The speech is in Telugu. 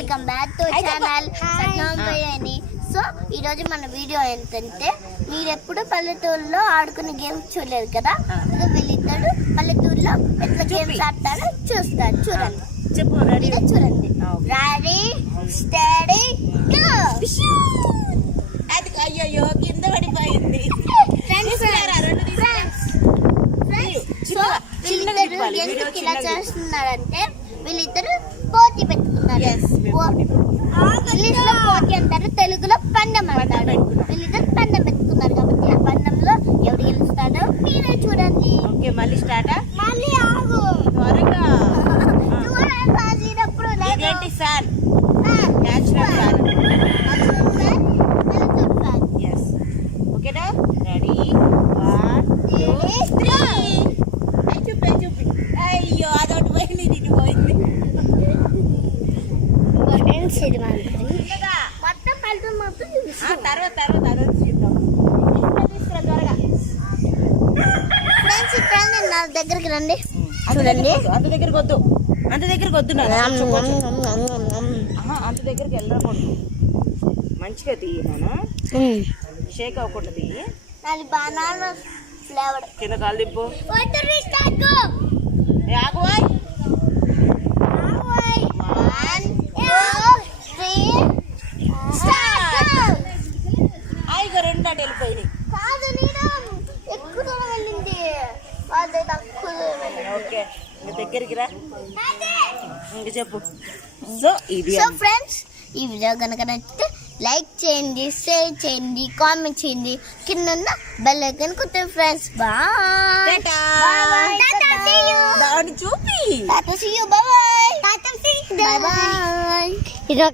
వెల్కమ్ బ్యాక్ టు ఛానల్ సత్నాంపయ్యని. సో ఈరోజు మన వీడియో ఏంటంటే, మీరు ఎప్పుడు పల్లెటూరులో ఆడుకునే గేమ్స్ చూడలేదు కదా, వీళ్ళిద్దరు పల్లెటూరులో ఎట్లా గేమ్స్ ఆడతారో చూస్తారు. చూడండి, చూడండి. Ready steady go. అయ్యో కింద పడిపోయింది. ఎందుకు ఇలా చేస్తున్నారంటే, వీళ్ళిద్దరు పోటీ పెట్టుకున్నారు. ఇంగ్లీష్ లో పోటీ అంటారు, తెలుగులో పందెం అంటారు. వీళ్ళిద్దరు పందెం పెట్టుకున్నారు కాబట్టి ఆ పందెంలో ఎవరు గెలుస్తారో మీరే చూడండి. ఓకే, మళ్ళీ స్టార్ట్. మళ్ళీ ఆగు, త్వరగా రాసినప్పుడు ఇదేంటి సార్? Natural sir. yes ఓకేనా? రెడీ 1 2 3. చూపి అయ్యో అదొకటి పోయింది, ఇటు పోయింది. మొత్తం పల్లెటూరు మొత్తం తర్వాత చూద్దాం. త్వరగా ఫ్రెండ్స్, ఇక్కడ నా దగ్గరికి రండి. చూడండి, అంత దగ్గరికి వద్దు అంత దగ్గరికి వెళ్ళకూడదు. మంచిగా తీయి నాన్న, షేక్ అవ్వకుండా తీయి. నాది బనానా ఫ్లేవర్. కింద కాలు దింపు. ఆగువాయ్. 1 2 3 స్టార్ట్. ఇక రెండు అటు వెళ్ళిపోయినాయి. కాదు, నేను ఎక్కువ దూరం వెళ్ళింది, అది తక్కువ దూరం వెళ్ళింది. ఓకే, ఇంక దగ్గరికి రా. ఇంక చెప్పు. సో ఇది సో ఫ్రెండ్స్, ఈ వీడియో కనుక నచ్చితే లైక్ చేయండి, షేర్ చేయండి, కామెంట్ చేయండి, కింద ఉన్న బెల్ ఐకాన్ కొట్టండి ఫ్రెండ్స్. బాయ్. దాన్ని చూపి. Tata see you. Bye bye. Tata see. Bye bye.